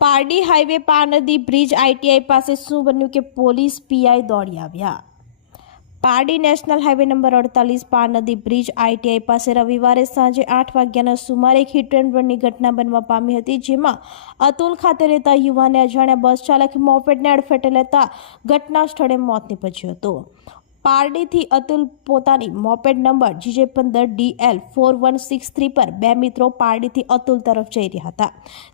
Pardi highway પાનદી bridge ITI પાસે શું બન્યું કે પોલીસ પીઆઈ દોડી આવ્યા? પારડી નેશનલ હાઈવે નંબર અડતાલીસ પાર નદી બ્રિજ આઈટીઆઈ પાસે રવિવારે સાંજે આઠ વાગ્યાના સુમારે એક હિટ એન્ડ રનની ઘટના બનવા પામી હતી, જેમાં અતુલ ખાતે રહેતા યુવાને અજાણ્યા બસ ચાલકે મોપેડને અડફેટે લેતા ઘટના સ્થળે મોત નીપજ્યું હતું. પારડીથી અતુલ પોતાની મોપેડ નંબર જીજે પંદર DL four one six three પર બે મિત્રો પારડીથી અતુલ તરફ જઈ રહ્યા હતા.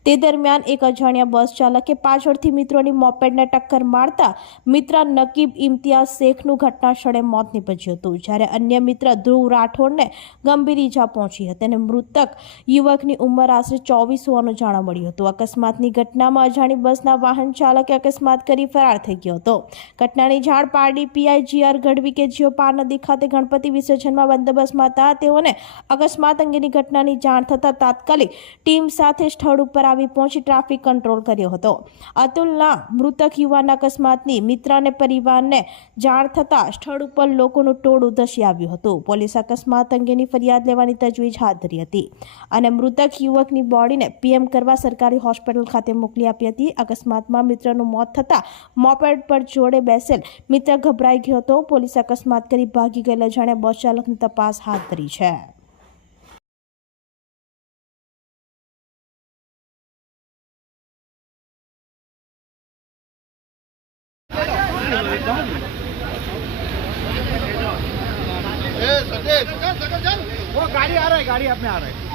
તે દરમિયાન એક અજાણ્યા બસ ચાલકે પાછળથી મિત્રોની મોપેડને ટક્કર મારતા મિત્ર નકીબ ઇમ્તિયાઝ શેખનું ઘટના સ્થળે મોત નીપજ્યું હતું, જ્યારે અન્ય મિત્ર ધ્રુવ રાઠોડને ગંભીર ઈજા પહોંચી હતી અને મૃતક યુવકની ઉંમર આશરે ચોવીસ હોવાનું જાણવા મળ્યું હતું. અકસ્માતની ઘટનામાં અજાણી બસના વાહન ચાલકે અકસ્માત કરી ફરાર થઈ ગયો હતો. ઘટનાની જાણ પારડી પીઆઈ જીઆર ગઢવી કે જેઓ પાર નદી ખાતે ગણપતિ વિસર્જનમાં બંદોબસ્તમાં હતા, તેઓને અકસ્માત અંગેની ઘટનાની જાણ થતાં તાત્કાલિક ટીમ સાથે સ્થળ ઉપર આવી પહોંચી ટ્રાફિક કંટ્રોલ કર્યો હતો. અતુલના મૃતક યુવાન અકસ્માતની મિત્ર અને પરિવારને જાણ થતાં સ્થળ ઉપર લોકોનું ટોળું ધસી આવ્યું હતું. પોલીસ અકસ્માત અંગેની ફરિયાદ લેવાની તજવીજ હાથ ધરી હતી અને મૃતક યુવકની બોડીને પીએમ કરવા સરકારી હોસ્પિટલ ખાતે મોકલી આપી હતી. અકસ્માતમાં મિત્રનું મોત થતાં મોપેડ પર જોડે બેસેલ મિત્ર ગભરાઈ ગયો હતો. પોલીસ અકસ્માત કરી ભાગી ગયેલા જાણે બસ ચાલકની તપાસ હાથ ધરી છે वो गाड़ी आ रहा है गाड़ी अपने आ रहा है